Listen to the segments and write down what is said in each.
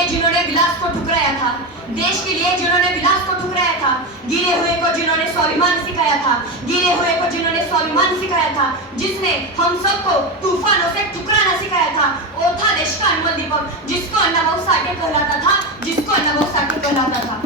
लिए जिन्होंने विलास को ठुकराया था, देश के लिए जिन्होंने विलास को ठुकराया था, गिरे हुए को जिन्होंने स्वाभिमान सिखाया था, गिरे हुए को जिन्होंने स्वाभिमान सिखाया था, जिसने हम सबको तूफानों से टकराना सिखाया था, वो था देश का अनमोल दीपक, जिसको अण्णाभाऊ साठे कहलाता था, जिसको अण्णाभाऊ साठे कहलाता था।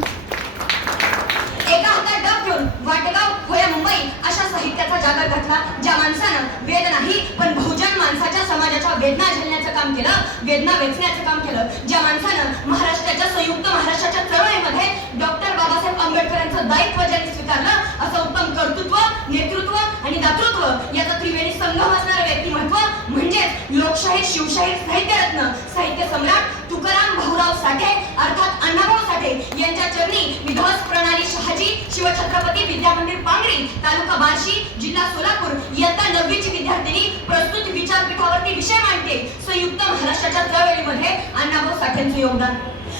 एका हातात डब घेऊन वाटेगाव होया मुंबई अशा साहित्याचा जागर घातला, ज्या माणसानं वेद नाही पण बहुजन माणसाच्या समाजाच्या वेदना झेलण्याचं काम केलं, वेदना वेचण्याचं काम केलं, ज्या माणसानं महाराष्ट्राच्या संयुक्त महाराष्ट्राच्या चळवळीमध्ये डॉक्टर बाबासाहेब आंबेडकरांचं दायित्व ज्यांनी स्वीकारलं, असं उत्तम कर्तृत्व, नेतृत्व आणि दातृत्व याचा त्रिवेणी संगम असणारं व्यक्तिमत्व म्हणजेच लोकशाहीर शिवशाहीर साहित्यरत्न साहित्य सम्राट तुकाराम भाऊराव साठे अर्थात अण्णाभाऊ साठे यांच्या चरणी विध्वंस प्रणाली शहाजी शिवछत्रपती विद्यामंदिर पांगरी तालुका बार्शी जिल्हा सोलापूर इयत्ता 9वी ची विद्यार्थिनी प्रस्तुत विचारपीठावरती विषय मांडते संयुक्त महाराष्ट्राच्या चळवळीमध्ये अण्णाभाऊ साठेंचे योगदान।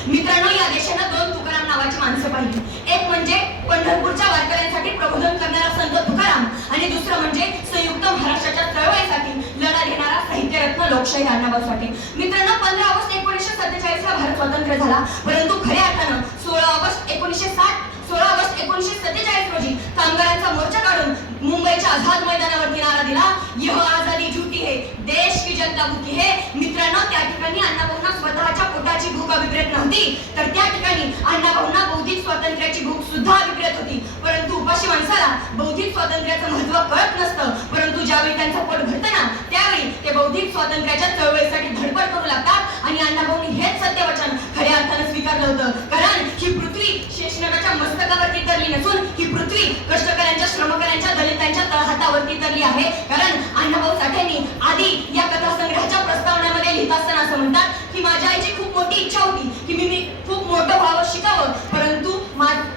मित्रांनो, या देशाला दोन तुकाराम नावाची माणसं पाहिली, एक म्हणजे पंढरपूरच्या वारकऱ्यांसाठी प्रबोधन करणारा संत तुकाराम आणि दुसरं म्हणजे संयुक्त महाराष्ट्राच्या चळवळीसाठी लढा देणारा साहित्यरत्न लोकशाहीर अण्णाभाऊ साठे। मित्रांनो, 15 ऑगस्ट 1947 ला भारत स्वतंत्र झाला, परंतु खऱ्या अर्थानं 16 ऑगस्ट 1947 रोजी कामगारांचा मोर्चा काढून मुंबईच्या आझाद मैदानावरती नारा दिला, यह आजादी झूठी है, देश की जनता भूखी है। मित्रांनो, त्या ठिकाणी अण्णाभाऊंना स्वतःच्या पोटाची भूक अभिप्रेत नव्हती, तर त्या ठिकाणी अण्णाभाऊंना बौद्धिक स्वातंत्र्याची भूक सुद्धा अभिप्रेत होती। परंतु उपाशी माणसाला बौद्धिक स्वातंत्र्याचं महत्त्व कळत नसतं, परंतु ज्यावेळी त्यांचं पोट भरतं ना, त्यावेळी ते बौद्धिक स्वातंत्र्याच्या चळवळीसाठी धडपड करू लागतात आणि अण्णाभाऊंनी हेच सत्यवचन खऱ्या अर्थानं स्वीकारलं होतं, कारण ही पृथ्वी शेषनागाच्या मस्तकावरती तरली नसून ही पृथ्वी कष्टकऱ्यांच्या श्रमकऱ्यांच्या दलितांच्या तळहातावरती तरली आहे। कारण अण्णाभाऊ साठेंनी आधी या कथासंग्रहाच्या प्रस्तावनेमध्ये लिहित असताना असं म्हणतात की माझ्या आईची खूप मोठी इच्छा होती की मी खूप मोठं व्हावं, शिकावं, परंतु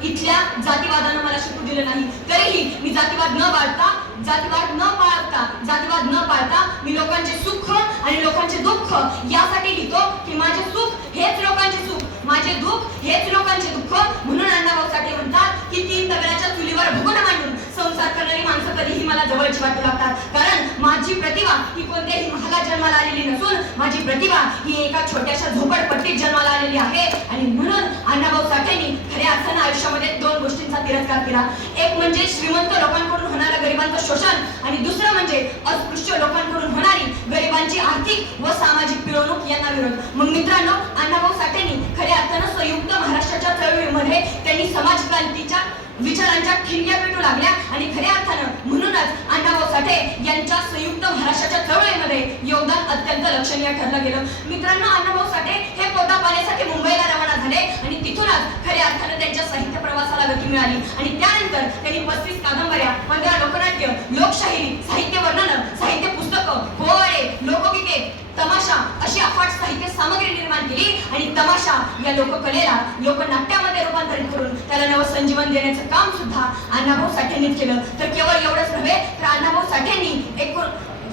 इथल्या जातीवादानं मला शिकू दिलं नाही, तरीही मी जातीवाद न पाळता मी लोकांचे सुख आणि लोकांचे दुःख यासाठी लिहितो की माझे सुख हेच लोकांचे सुख, माझे दुःख हेच लोकांचे दुःख। म्हणून अण्णाभाऊ साठे म्हणतात की 3 दगडाच्या चुलीवर भुगुन मांडून संसार करणारी माणसं कधीही मला जवळची वाटू लागतात, कारण माझी प्रतिभा ही कोणत्याही महालात जन्माला आलेली नसून माझी प्रतिभा ही एका छोट्याशा झोपडपट्टीत जन्माला आलेली आहे। आणि म्हणून अण्णाभाऊ साठेंनी खऱ्या अर्थानं आयुष्यामध्ये 2 गोष्टींचा तिरस्कार केला, एक म्हणजे श्रीमंत लोकांकडून होणारं गरिबांचं शोषण आणि दुसरं म्हणजे अस्पृश्य लोकांकडून होणारी गरिबांची आर्थिक व सामाजिक पिळवणूक यांना विरोध। मग मित्रांनो, अण्णाभाऊ साठेंनी खऱ्या अर्थानं संयुक्त महाराष्ट्राच्या चळवळीमध्ये त्यांनी समाज क्रांतीच्या विचारांच्या ठिणग्या पेटू लागल्या आणि खऱ्या अर्थानं म्हणूनच अण्णाभाऊ साठे यांच्या संयुक्त महाराष्ट्राच्या चळवळीमध्ये योगदान अत्यंत लक्षणीय ठरलं गेलं। मित्रांनो, अण्णाभाऊ साठे हे पोटा पाण्यासाठी मुंबईला रवाना झाले आणि तिथूनच खऱ्या अर्थानं त्यांच्या साहित्य प्रवासाला गती मिळाली आणि त्यानंतर त्यांनी 35 कादंबऱ्या, 15 लोकनाट्य, लोकशाहिरी, साहित्य वर्णन, साहित्य पुस्तकं, पोवाडे, लोकगीते, तमाशा अशी अफाट साहित्य सामग्री निर्माण केली आणि तमाशा या लोककलेला लोकनाट्यामध्ये रूपांतरित करून त्याला नवसंजीवन देण्याचं काम सुद्धा अण्णाभाऊ साठेंनीच केलं। तर केवळ एवढंच नव्हे तर अण्णाभाऊ साठेंनी एक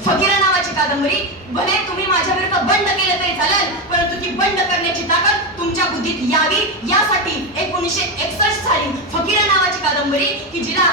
फकीरा नावाची कादंबरी, भले तुम्ही माझ्या विरुद्ध बंड केलं तरी चालेल, परंतु ती बंड करण्याची ताकद तुमच्या बुद्धीत यावी यासाठी 1961 साली फकीरा नावाची कादंबरी की जिला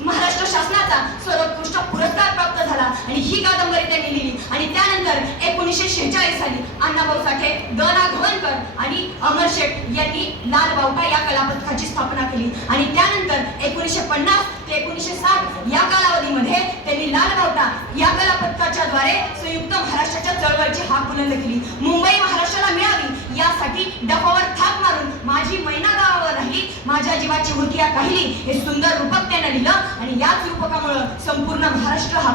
महाराष्ट्र शासनाचा सर्वोत्कृष्ट पुरस्कार प्राप्त झाला आणि ही कादंबरी त्यांनी लिहिली। आणि त्यानंतर 1946 साली अण्णाभाऊ साठे, द ना गवळणकर आणि अमर शेठ यांनी लाल बावटा या कलापथकाची स्थापना केली आणि त्यानंतर 1950 ते 1960 या कालावधीमध्ये त्यांनी लाल बावटा या कलापथकाच्या द्वारे संयुक्त महाराष्ट्राच्या चळवळीची हाक बुलंद केली। मुंबई महाराष्ट्राला मिळावी यासाठी डफावर थाप मारून माझी मैना गावावर राहिली, माझ्या जीवाची हुरकिया काहिली हे सुंदर रूपक त्यांना लिहिलं आणि याच रूपकामुळे संपूर्ण महाराष्ट्र हा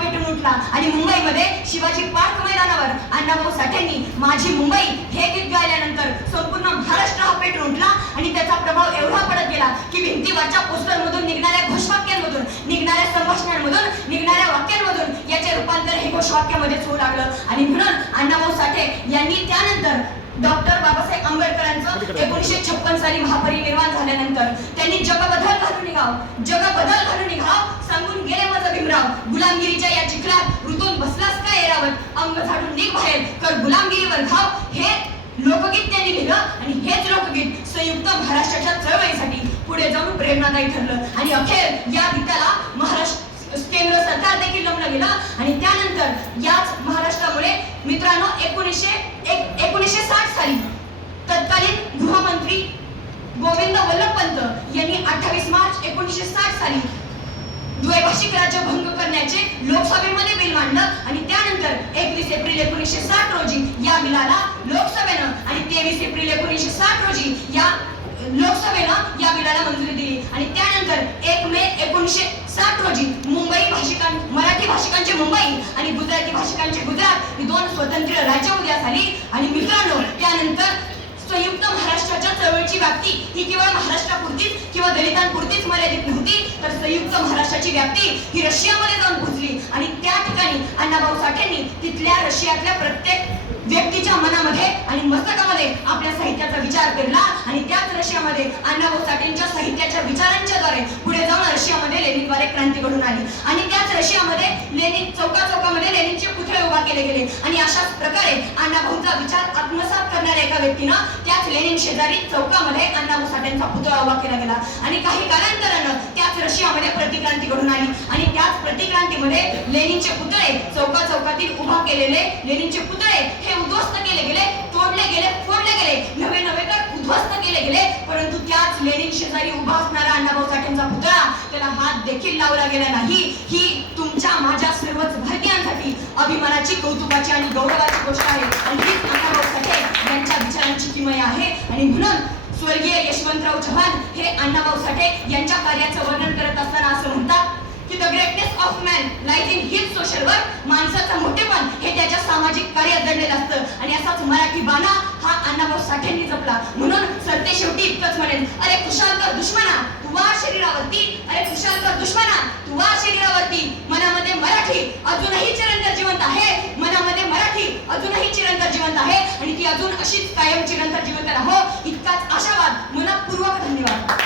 पेटून उठला आणि मुंबईमध्ये शिवाजी पार्क मैदानावर अण्णाभाऊ साठेंनी माझी मुंबई हे गीत गायल्यानंतर संपूर्ण महाराष्ट्र हा पेटून उठला आणि त्याचा प्रभाव एवढा पडत गेला की भिंतीवरच्या पोस्टरमधून निघणाऱ्या घोषवाक्यांमधून, निघणाऱ्या संभाषणांमधून, निघणाऱ्या वाक्यांमधून याचे रूपांतर हे घोषवाक्यामध्येच होऊ लागलं। आणि म्हणून अण्णाभाऊ साठे यांनी त्यानंतर डॉक्टर बाबासाहेब आंबेडकरांचं 1956 साली महापरिनिर्वाण झाल्यानंतर त्यांनी जग बदल घालून निघाव सांगून गेले माझं भीमराव, गुलामगिरीच्या या चिखलात ऋतून बसलास काय एरावत, अंग झाडून निघ बाहेर कर गुलामगिरीवर घाव हे लोकगीत त्यांनी लिहिलं आणि हेच लोकगीत संयुक्त महाराष्ट्राच्या चळवळीसाठी पुढे जाऊन प्रेरणादायी ठरलं आणि अखेर या गीताला महाराष्ट्र केंद्र सरकार देखील रमलं गेलं आणि त्यानंतर याच महाराष्ट्रामुळे मित्रांनो 1961 1960 साली तत्कालीन गृहमंत्री गोविंद वल्लभ पंत यांनी 28 मार्च 1960 साली द्वैभाषिक राज्य भंग करण्याचे लोकसभेमध्ये बिल मांडलं आणि त्यानंतर 21 एप्रिल 1960 रोजी या बिलाला लोकसभेनं आणि 23 एप्रिल 1960 रोजी या लोकसभेनं या बिलाला मंजुरी दिली आणि त्यानंतर 1 मे 1960 रोजी मराठी भाषिकांचे मुंबई आणि गुजराती भाषिकांचे गुजरात ही दोन स्वतंत्र राज्य उदयास आली आणि मित्रांनो त्यानंतर संयुक्त महाराष्ट्राच्या चळवळीची व्याप्ती ही केवळ महाराष्ट्रापुरतीच किंवा दलितांपुरतीच मर्यादित नव्हती तर संयुक्त महाराष्ट्राची व्याप्ती ही रशियामध्ये जाऊन पोहोचली आणि त्या ठिकाणी अण्णाभाऊ साठेंनी तिथल्या रशियातल्या प्रत्येक व्यक्तीच्या मनामध्ये आणि मस्तकामध्ये आपल्या साहित्याचा विचार केला आणि त्याच रशियामध्ये अण्णाभाऊ साठेंच्या साहित्याच्या विचारांच्या द्वारे पुढे जाऊन रशियामध्ये लेनिनद्वारे क्रांती घडून आली आणि त्याच रशियामध्ये लेनिन चौकामध्ये लेनिनचे पुतळे उभा केले गेले आणि अशाच प्रकारे अण्णाभाऊंचा विचार आत्मसात करणाऱ्या एका व्यक्तीनं त्याच लेनिन शेजारी चौकामध्ये अण्णाभाऊ साठेंचा पुतळा उभा केला गेला आणि काही कालांतरानं त्याच रशियामध्ये प्रतिक्रांती घडून आली आणि त्याच प्रतिक्रांतीमध्ये लेनिनचे पुतळे चौकातील उभा केलेले लेनिनचे पुतळे हे उद्ध्वस्त केले गेले, तोडले गेले, फोडले गेले, नवे तर उद्ध्वस्त केले गेले, परंतु त्याच लेनिन शेजारी उभा असणारा अण्णाभाऊ साठेंचा पुतळा त्याला हात देखील लावला गेला नाही. ही तुमच्या माझ्या सर्वच भारतीयांसाठी अभिमानाची, कौतुकाची आणि गौरवाची गोष्ट आहे आणि हीच अण्णाभाऊ साठे यांच्या विचारांची किमया आहे आणि म्हणून स्वर्गीय यशवंतराव चव्हाण हे अण्णाभाऊ साठे यांच्या कार्याचं वर्णन करत असताना असं म्हणतात की the greatness of man lies in his social work. माणसाचं मोठेपण हे त्याच्या सामाजिक कार्यात दडलेलं असतं आणि असाच मराठी बाणा हा अण्णाभाऊ साठेंनी जपला. म्हणून सरते शेवटी इतकंच म्हणेन, अरे खुशाल कर दुश्मना तू वार शरीरावरती, अरे खुशाल कर दुश्मना तू वार शरीरावरती, मनामध्ये मराठी अजूनही चिरंतन जिवंत आहे, मनामध्ये मराठी अजूनही चिरंतन जिवंत आहे आणि ती अजून अशीच कायम चिरंतन जिवंत राहो इतकाच आशावाद. मनपूर्वक धन्यवाद.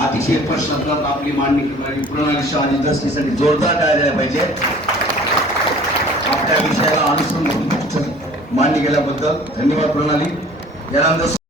अतिशय स्पष्ट शब्दात आपली मांडणी करणारी प्रणाली शाह आणि जस्टिससाठी जोरदार टाळल्या पाहिजे. आपल्या विषयाला अनुसरून मांडणी केल्याबद्दल धन्यवाद प्रणाली. यानंतर